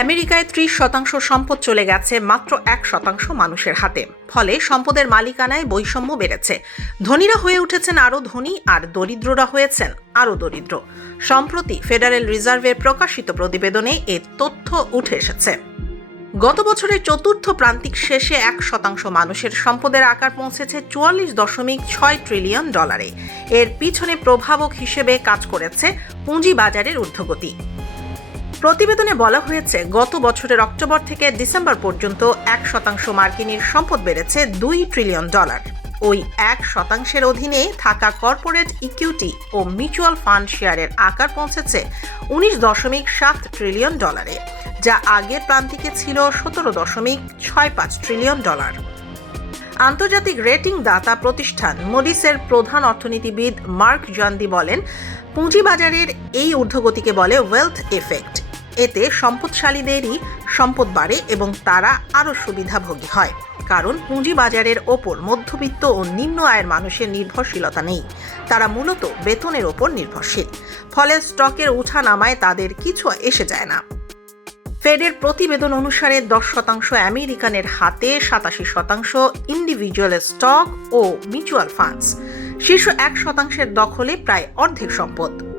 আমেরিকায় ত্রিশ শতাংশ সম্পদ চলে গেছে মাত্র এক শতাংশ মানুষের হাতে। ফলে সম্পদের মালিকানায় বৈষম্য বেড়েছে। ধনীরা হয়ে উঠেছেন আরও ধনী আর দরিদ্ররা হয়েছেন আরও দরিদ্র। সম্প্রতি ফেডারেল রিজার্ভের প্রকাশিত প্রতিবেদনে এ তথ্য উঠে এসেছে। গত বছরের চতুর্থ প্রান্তিক শেষে এক শতাংশ মানুষের সম্পদের আকার পৌঁছেছে চুয়াল্লিশ দশমিক ছয় ট্রিলিয়ন ডলারে। এর পিছনে প্রভাবক হিসেবে কাজ করেছে পুঁজিবাজারের ঊর্ধ্বগতি। প্রতিবেদনে বলা হয়েছে, গত বছরের অক্টোবর থেকে ডিসেম্বর পর্যন্ত এক শতাংশ মার্কিনীর সম্পদ বেড়েছে দুই ট্রিলিয়ন ডলার। ওই এক শতাংশের অধীনে থাকা কর্পোরেট ইকুইটি ও মিউচুয়াল ফান্ড শেয়ারের আকার পৌঁছেছে উনিশ দশমিক সাত ট্রিলিয়ন ডলারে, যা আগের প্রান্তিকে ছিল সতেরো দশমিক ছয় পাঁচ ট্রিলিয়ন ডলার। আন্তর্জাতিক রেটিং দাতা প্রতিষ্ঠান মোডিসের প্রধান অর্থনীতিবিদ মার্ক জান্দি বলেন, পুঁজিবাজারের এই ঊর্ধ্বগতিকে বলে ওয়েলথ এফেক্ট এতে সম্পদশালীদেরই সম্পদ বাড়ে এবং তারা আরও সুবিধাভোগী হয়। কারণ পুঁজিবাজারের ওপর মধ্যবিত্ত ও নিম্ন আয়ের মানুষের নির্ভরশীলতা নেই। তারা মূলত বেতনের ওপর নির্ভরশীল। ফলে স্টকের উঠা নামায় তাদের কিছু এসে যায় না। ফেডের প্রতিবেদন অনুসারে দশ শতাংশ আমেরিকানের হাতে, সাতাশি শতাংশ ইন্ডিভিজুয়াল স্টক ও মিউচুয়াল ফান্ডস শীর্ষ এক শতাংশের দখলে প্রায় অর্ধেক সম্পদ।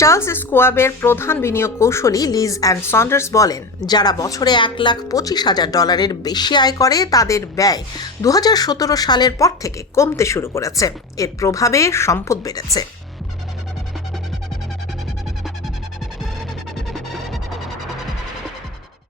চার্লস স্কোয়াবের প্রধান বিনিয়োগ কৌশলী লিজ অ্যান্ড সন্ডার্স বলেন, যারা বছরে এক লাখ পঁচিশ হাজার ডলারের বেশি আয় করে, তাদের ব্যয় দুহাজার সতেরো সালের পর থেকে কমতে শুরু করেছে। এর প্রভাবে সম্পদ বেড়েছে।